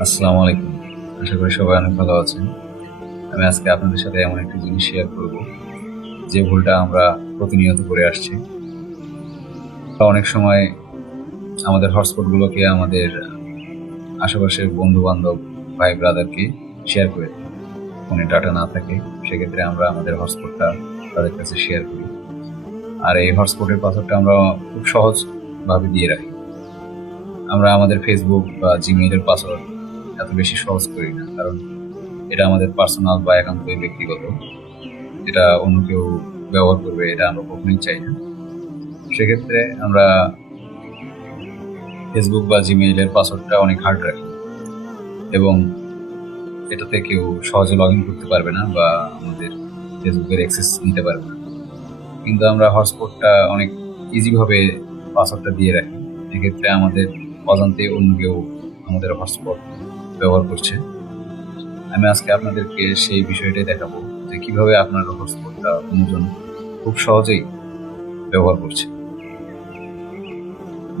আসসালামু আলাইকুম। আশা করি সবাই অনেক ভালো আছেন। আমি আজকে আপনাদের সাথে এমন একটি জিনিস শেয়ার করব, যে ভুলটা আমরা প্রতিনিয়ত করে আসছি। অনেক সময় আমাদের হটস্পটগুলোকে আমাদের আশেপাশের বন্ধু-বান্ধব, ভাই ব্রাদারকে শেয়ার করে দিই। ফোনে ডাটা না থাকে, সেক্ষেত্রে আমরা আমাদের হটস্পটটা তাদের কাছে শেয়ার করি। আর এই হটস্পটের পাসওয়ার্ডটা আমরা খুব সহজভাবে দিয়ে রাখি। আমরা আমাদের ফেসবুক বা জিমেইলের পাসওয়ার্ড এত বেশি সহজ করি না, কারণ এটা আমাদের পার্সোনাল বা একান্তই ব্যক্তিগত। এটা অন্য কেউ ব্যবহার করবে, এটা আমরা কখনোই চাই না। সেক্ষেত্রে আমরা ফেসবুক বা জিমেইলের পাসওয়ার্ডটা অনেক হার্ড রাখি, এবং এটাতে কেউ সহজে লগ ইন করতে পারবে না বা আমাদের ফেসবুকের অ্যাক্সেস নিতে পারবে না। কিন্তু আমরা হটস্পটটা অনেক ইজিভাবে পাসওয়ার্ডটা দিয়ে রাখি। এক্ষেত্রে আমাদের অজান্তে অন্য কেউ আমাদের হটস্পট ব্যবহার করছে। আমি আজকে আপনাদেরকে সেই বিষয়টাই দেখাবো, যে কিভাবে আপনার হটস্পটটা অন্যজন খুব সহজেই ব্যবহার করছে।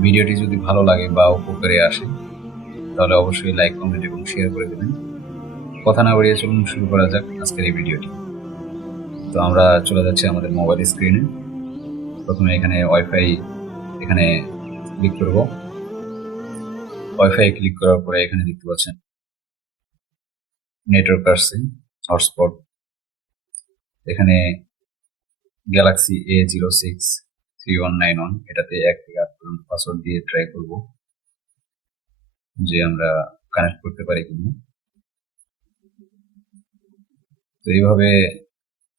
ভিডিওটি যদি ভালো লাগে বা উপকারে আসে, তাহলে অবশ্যই লাইক, কমেন্ট এবং শেয়ার করে দেবেন। কথা না বাড়িয়ে চলুন শুরু করা যাক আজকের এই ভিডিওটি। তো আমরা চলে যাচ্ছি আমাদের মোবাইল স্ক্রিনে। প্রথমে এখানে ওয়াইফাই এখানে ক্লিক করব। ওয়াইফাই ক্লিক করার পরে এখানে দেখতে পাচ্ছেন নেটওয়ার্ক আসছে, হটস্পট। এখানে গ্যালাক্সি A063191, এটাতে 1 থেকে 8 পর্যন্ত পাসওয়ার্ড দিয়ে ট্রাই করব যে আমরা কানেক্ট করতে পারি কিনা। তো এইভাবে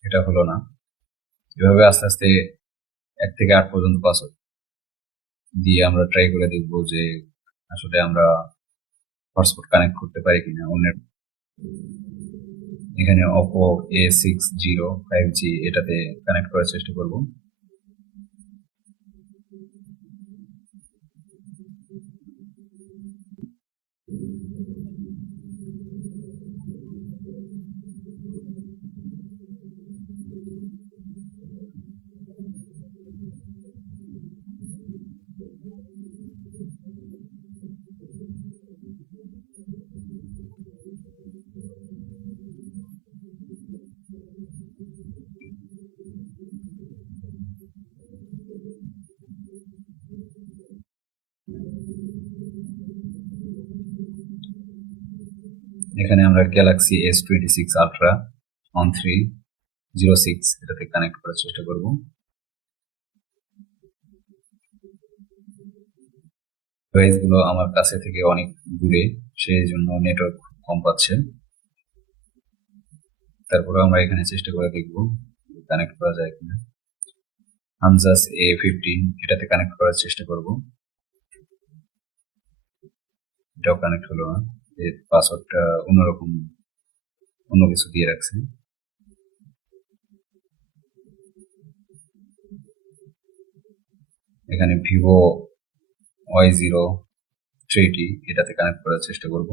এটা হলো না। এভাবে আস্তে আস্তে 1 থেকে 8 পর্যন্ত পাসওয়ার্ড দিয়ে আমরা ট্রাই করে দেখবো যে আসলে আমরা হটস্পট কানেক্ট করতে পারি কিনা অন্যের। এখানে Oppo A60 এটাতে কানেক্ট করার চেষ্টা করব। এখানে আমরা গ্যালাক্সি S26 Ultra 1306 এটাতে কানেক্ট করার চেষ্টা করব। ডিভাইসগুলো আমার কাছে থেকে অনেক দূরে, সেই জন্য নেটওয়ার্ক কম পাচ্ছে। তারপরে আমরা এখানে চেষ্টা করে দেখব কানেক্ট করা যায় কিনা। হামজাস A15 এটাতে কানেক্ট করার চেষ্টা করব। এটাও কানেক্ট হলো না, এর পাসওয়ার্ডটা অন্যরকম, অন্য কিছু দিয়ে রাখছে। এখানে ভিভো Y03T এটাতে কানেক্ট করার চেষ্টা করব।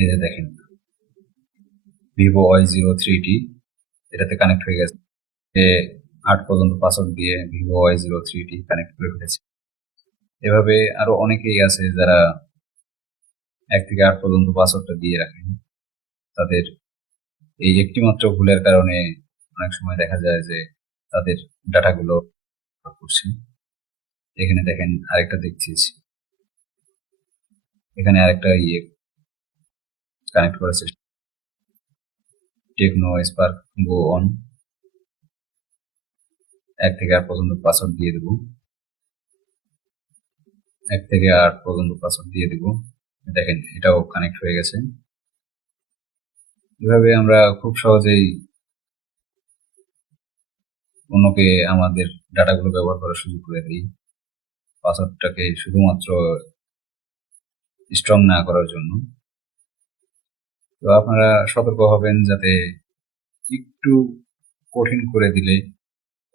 এই যে দেখেন, ভিভো Y03T এটাতে কানেক্ট হয়ে গেছে। 8 পর্যন্ত পাসওয়ার্ড দিয়ে ভিভো Y03T কানেক্ট করে ফেলেছে। এভাবে আরো অনেকেই আছে যারা 1 থেকে 8 পর্যন্ত পাসওয়ার্ডটা দিয়ে রাখেন। তাদের এই একটি মাত্র ভুলের কারণে অনেক সময় দেখা যায় যে তাদের ডাটাগুলো করছে। এখানে দেখেন আরেকটা দেখছিস, এখানে আরেকটা কানেক্ট করার চেষ্টা। টেকনো স্পার্ক গো অন 1 থেকে 8 পর্যন্ত পাসওয়ার্ড দিয়ে দেবো। 1 থেকে 8 পর্যন্ত পাসওয়ার্ড দিয়ে দেবো। দেখেন এটাও কানেক্ট হয়ে গেছে। এভাবে আমরা খুব সহজেই অন্যকে আমাদের ডাটাগুলো ব্যবহার করার সুযোগ করে দিই, পাসওয়ার্ডটাকে শুধুমাত্র স্ট্রং না করার জন্য। তো আপনারা সতর্ক হবেন যাতে একটু কঠিন করে দিলে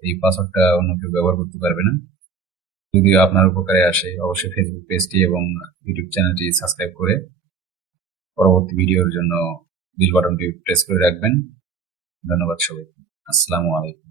এই পাসওয়ার্ডটা অন্য কেউ ব্যবহার করতে পারবে না। যদিও আপনার উপকারে আসে, অবশ্যই ফেসবুক পেজটি এবং ইউটিউব চ্যানেলটি সাবস্ক্রাইব করে পরবর্তী ভিডিওর জন্য বেল বাটনটি প্রেস করে রাখবেন। ধন্যবাদ সবাইকে। আসসালামু আলাইকুম।